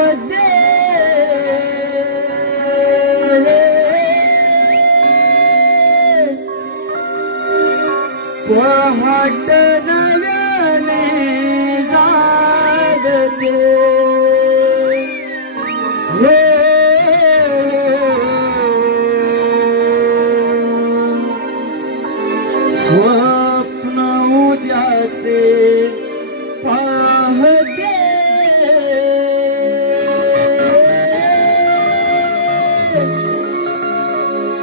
पाहते पहाट नव्याने जागते स्वप्न उद्याचे पाहते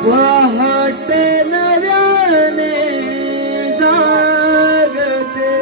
पहाट नव्याने जागते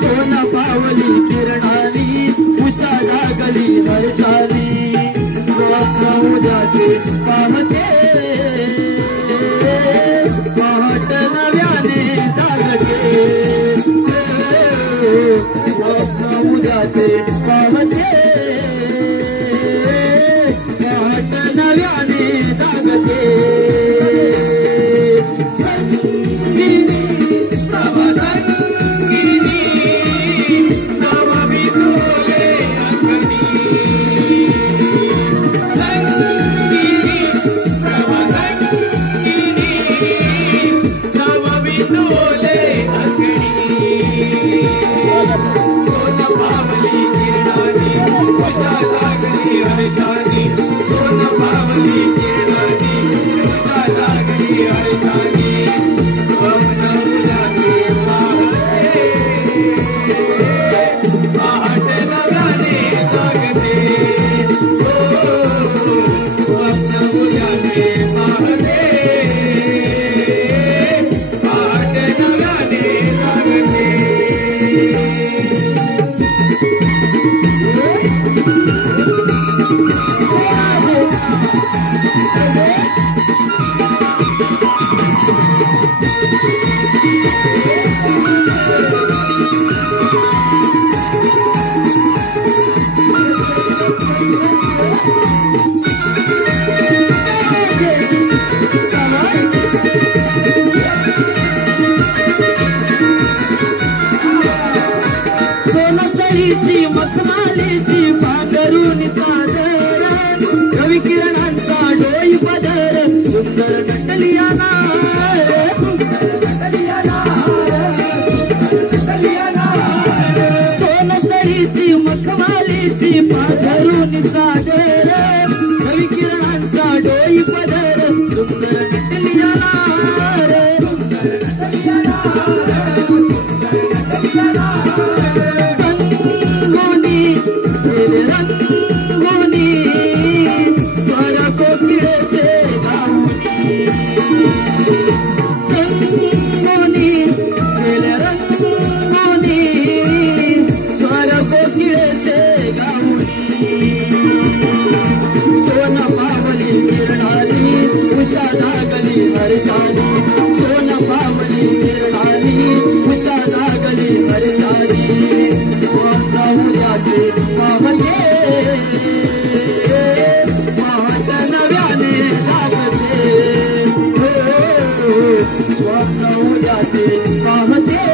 सोना पावली किरणानी उषा लागली हर्षाली स्वप्न उद्याचे पाहते पहाट नव्याने जागते स्वप्न उद्याचे पाहते पहाट नव्याने जागते मखमालीची पांघरून चादर रवी किरणांचा डोई पदर सुंदर नटलिया नार सोनसरीची मखमालीची पांघरून चादर रवी किरणांचा डोई पदर सुंदर नटलिया नार सोना पावली किरणानी उषा लागली हर्षाली स्वप्न उद्याचे पाहते पहाट नव्याने जागते स्वप्न उद्याचे पाहते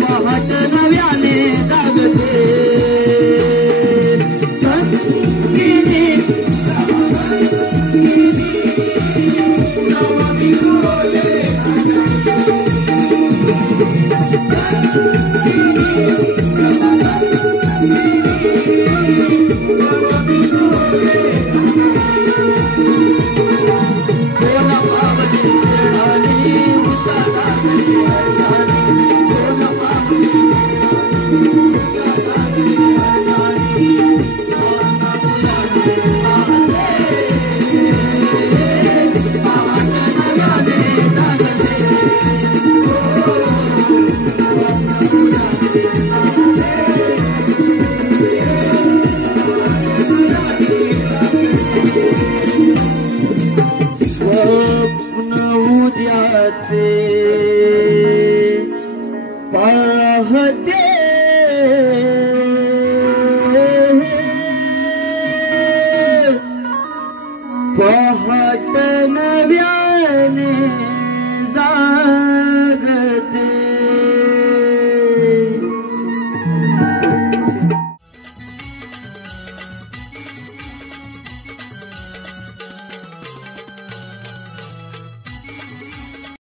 पहाट नव्याने जागते पहाट नव्याने